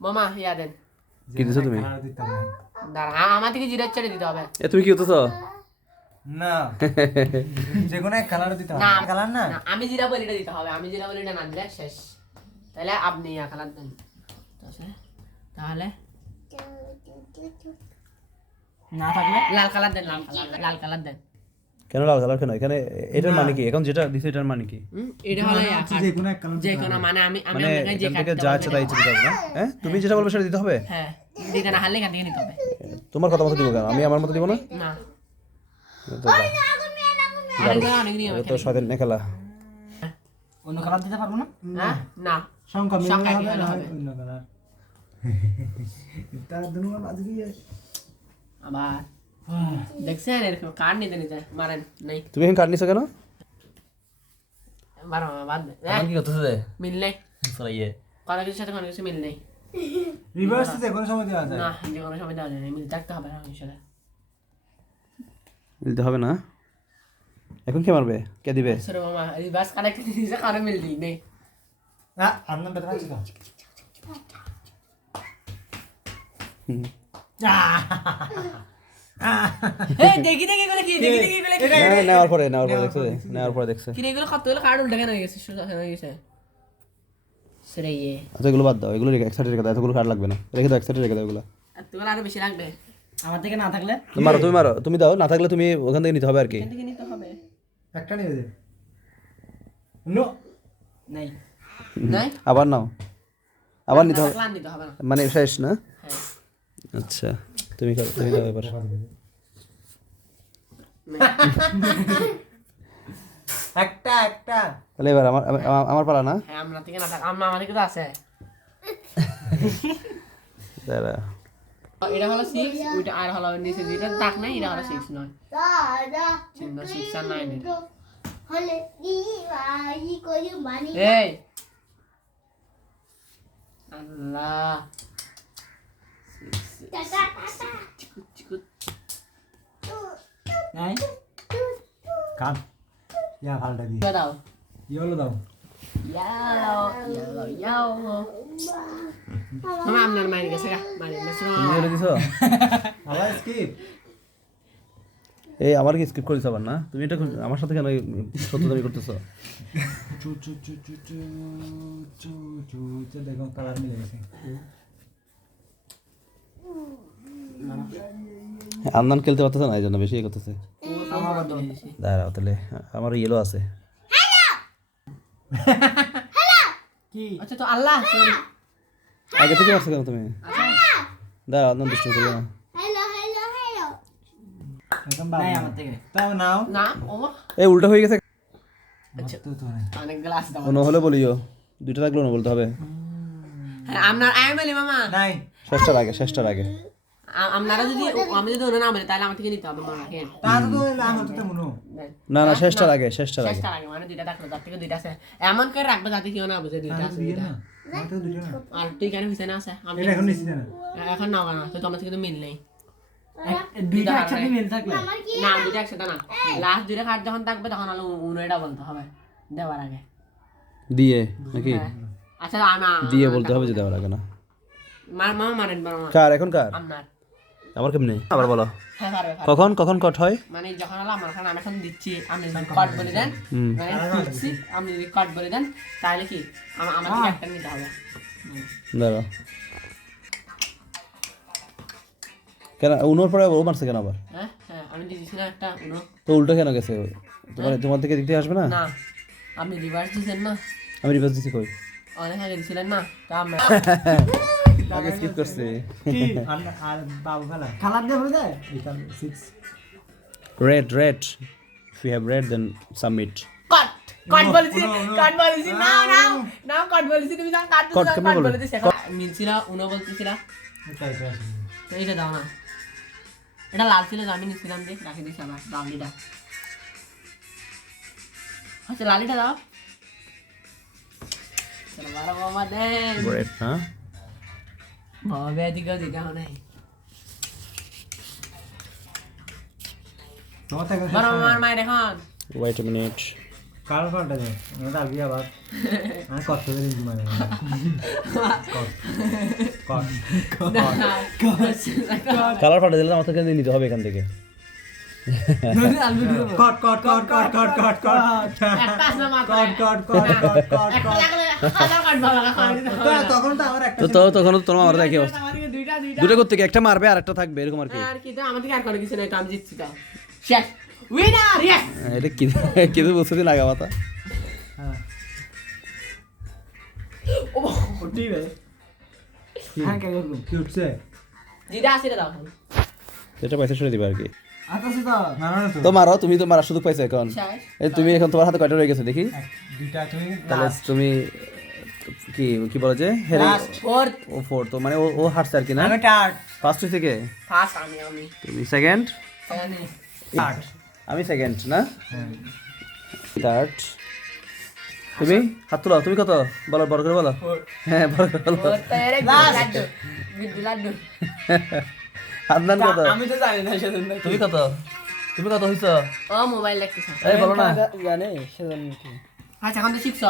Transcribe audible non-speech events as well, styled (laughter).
মামা ইয়া দেন। কি দিছো তুমি? দিতে হবে। দাঁড়া আমার থেকে জিরার ছেড়ে দিতে হবে। এ তুমি কি হতেছো না। (laughs) যে কোনো এক কালার দিতে হবে। না কালার না? আমি জিরা বলিটা দিতে হবে। আমি জিরা বলিটা না দিলে শেষ। তাহলে আপনি ইয়া কালার দেন। তাহলে- তাহলে না থাকলে? লাল কালার দেন লাল কালার লাল কালার দেন। কেন লাল কালার কেন? এখানে এটার মানে কি? এখন যেটা দিছে এটার মানে কি? এটা হলো যে কোনো এক কালার যে কোনো মানে আমি আমি মানে আপনাকে যে কার্ডটা যা বলব তাই ইচ্ছে দিতে হবে না? হ্যাঁ? তুমি যেটা বলবে সেটা দিতে হবে? হ্যাঁ দিতে না হারলে এখান থেকে নিতে হবে। তোমার কথা মতো দিব কেন? আমি আমার মতো দিব না? না। তো- তো শয়তান খেলা। অন্য কালার দিতে পারব না? হ্যাঁ না। সংখ্যা মিলে হবে না অন্য কালার। এটা দুনো বাদ গিয়ে আবার দেখছেন এরকম কার্ড নিতে নিতে মারেন নেই তুমি এখন কার্ড নিছো কেন বারো বাদ দে কি করতেছে মিল নেই ইয়ে কোনো কিছুর সাথে কোনো কিছু মিল নেই রিভার্স যে কোনো সময় দেওয়া যায় না যে কোনো সময় দেওয়া যায় না মিল থাকতে হবে না সাথে দিতে হবে না এখন কে মারবে কে দিবে সরে মামা রিভার্স কানেক্ট দিয়েছে কারও মিল দিই নেই না আপনার বেতন আছে তো হুম। এই দেখি দেখি এগুলো কি দেখি দেখি এগুলো নেওয়ার পরে নেওয়ার পরে দেখছে নেওয়ার পরে দেখছে। কি রে, এগুলো কতগুলো কার্ড উল্টে কেন হয়ে গেছে সোজা হয়ে গেছে। ইয়ে আচ্ছা এগুলো বাদ দাও এগুলো রেখে এক রেখে দাও এতগুলো কার্ড লাগবে না। রেখে দাও এক রেখে দাও এগুলো। আর তোমার আরও বেশি লাগবে। আমার থেকে না থাকলে? তুমি মারো তুমি মারো তুমি দাও না থাকলে তুমি ওখান থেকে নিতে হবে আর কি। থেকে নিতে হবে। একটা নিয়ে দে। নো। নেই। নাই? আবার নাও। আবার নিতে হবে। মানে শেষ না? হ্যাঁ। আচ্ছা। তুমি তুমি দাও এবার। (laughs) একটা একটা। তাহলে এবার আমার আমার- পালা না? হ্যাঁ আমরা থেকে না থাক আমরা আমাদের তো আছে। (laughs) দাঁড়া। এটা হলো সিক্স ওইটা আর হলো নিচে যেটা দাগ নাই এটা হলো সিক্স নয়। সিক্স আর নাইন এই। আল্লাহ। নাই কান ইয়া ভালটা দি দাও ইয়া দাও মামা আপনার মায়ের গেছে গা মায়ের আবার আমার কি স্কিপ করিস আবার না? তুমি এটা আমার সাথে কেন সত্যতামি করতেছো? (laughs) দেখো কালার মিলে গেছে। আন্দান খেলতে পারতেছে না এই জন্য বেশি করতেছে। আমার দাঁড়াও তাহলে আমার ইয়েলো আছে। কি? আচ্ছা তো আল্লাহ আগে থেকে আসছে কেন তুমি? দাঁড়াও আন্দান দুষ্টু করবে না। এই উল্টা হয়ে গেছে। আচ্ছা হলে বলিও দুইটা থাকলেও না বলতে হবে। হ্যাঁ, আপনার মামা। নাই। শেষটার আগে শেষটার আগে। আপনারা যদি আমি যদি ওরা না তাহলে আমার থেকে নিতে হবে মনে রাখেন তা তো আমার তো মনে। দেন। না না শেষটার আগে শেষটার আগে। চেষ্টা লাগে মানে দুইটা থাকল তার থেকে দুইটা আছে। এমন করে রাখবে যাতে কেউ না বুঝে দুইটা আছে দুইটা। না আমার তো দুটো না। আর তুই কেন হয়েছে না আছে? আমি এখন নিছি না। এখন নাও কেন তো তোমার থেকে তো মিল নেই। দুইটা একসাথে মিল থাকলে? না দুইটা একসাথে না। লাস্ট দুইটা কার্ড যখন থাকবে তখন উনোটা বলতে হবে দেওয়ার আগে। দিয়ে নাকি? হ্যাঁ। আচ্ছা আমি দিয়ে বলতে হবে যে দেওয়ার আগে না। মার মামা মারেন মামা কার এখন কার আমার কেমনি? আবার বলো। হ্যাঁ। কখন? কখন কট হয়? মানে যখন হলো আমার কারণে আমি এখন দিচ্ছি আপনি যদি কট বলে দেন মানে দিচ্ছি। আপনি যদি কট বলে দেন তাহলে কি? আমা- আমার থেকে একটা নিতে হবে। দাঁড়াও। কেন উনোর পরে ও মারছে কেন আবার? হ্যাঁ হ্যাঁ আমি দিয়েছি না একটা উনো। তো উল্টো কেন গেছে? তোমার তোমার থেকে দিক থেকে আসবে না? না আপনি রিভার্স দিয়েছেন না। আমি রিভার্স দিছি কই? অনেক আগে দিয়েছিলেন না তা আমরা (laughs) আগে স্কিপ করছি। (laughs) আর আর বাবু ফেলা কালার দিয়ে হয়ে যায় এটা six red red if you have red then submit কট কট বলেছি। উনো। বলেছি। না না না কট বলেছি। তুমি যখন কাট কট কেমনে বলেছি মিলছিল উনো বলতেছিলা? এটা এইটা দাও না। লাল ছিল আমি নিচ্ছিলাম যে রাখে দিছি আবার লালিটা আচ্ছা লালিটা দাও। চলো বাবা দেন রেড না বাবা বেদিকে দিতে হবে নাই তোমার থেকে বারো মামার মায়ের এখন ওয়েট মিনিট কালার পাল্টা যায় আমরা ডালবি আবার আমি কত করে দিন মানে না, না, কালার পাল্টে দিলে আমার থেকে নিতে হবে এখান থেকে কট কট কট কট কট কট কট না কট কট কট না। তখন তো তো তো তখন তো তোমার আমার দেখি অবস্থা। দুটো করতে একটা মারবে আর একটা থাকবে এরকম আর কি। আর কি তো আমাদের আর কোনো কিছু নাই তো জিতছি তো। শেষ। উইনার ইয়েস এটা কি কিছু বুঝতে দিন আগা মাথা ঠিক আছে। হ্যাঁ কে করব? কি উঠছে? যেটা আছে দাও এটা পয়সা শুনে দিবে আর কি। তো না না তো। তো মারো তুমি তো মারার সুযোগ পাইছো এখন। এই তুমি এখন তোমার হাতে কয়টা রয়ে গেছে দেখি। তাহলে তুমি কি কি বলে যে? হেরে ও ফোর তো মানে ও ও হারছে আর কি না? আমি টাট ফার্স্ট হয়েছে কে? ফার্স্ট আমি আমি। তুমি সেকেন্ড টাট আমি সেকেন্ড না? হ্যাঁ। থার্ড তুমি? হাত তুলো তুমি কত? বলো বড় করে বলো। হ্যাঁ বড় করে বলো। আদনান কত? আমি তো জানি না সেজন্য তুমি কত? তুমি কত হইছো? ও মোবাইল দেখতেছ। এই বলো না। জানে সেজন্য কি আচ্ছা এখন তো শিখছ।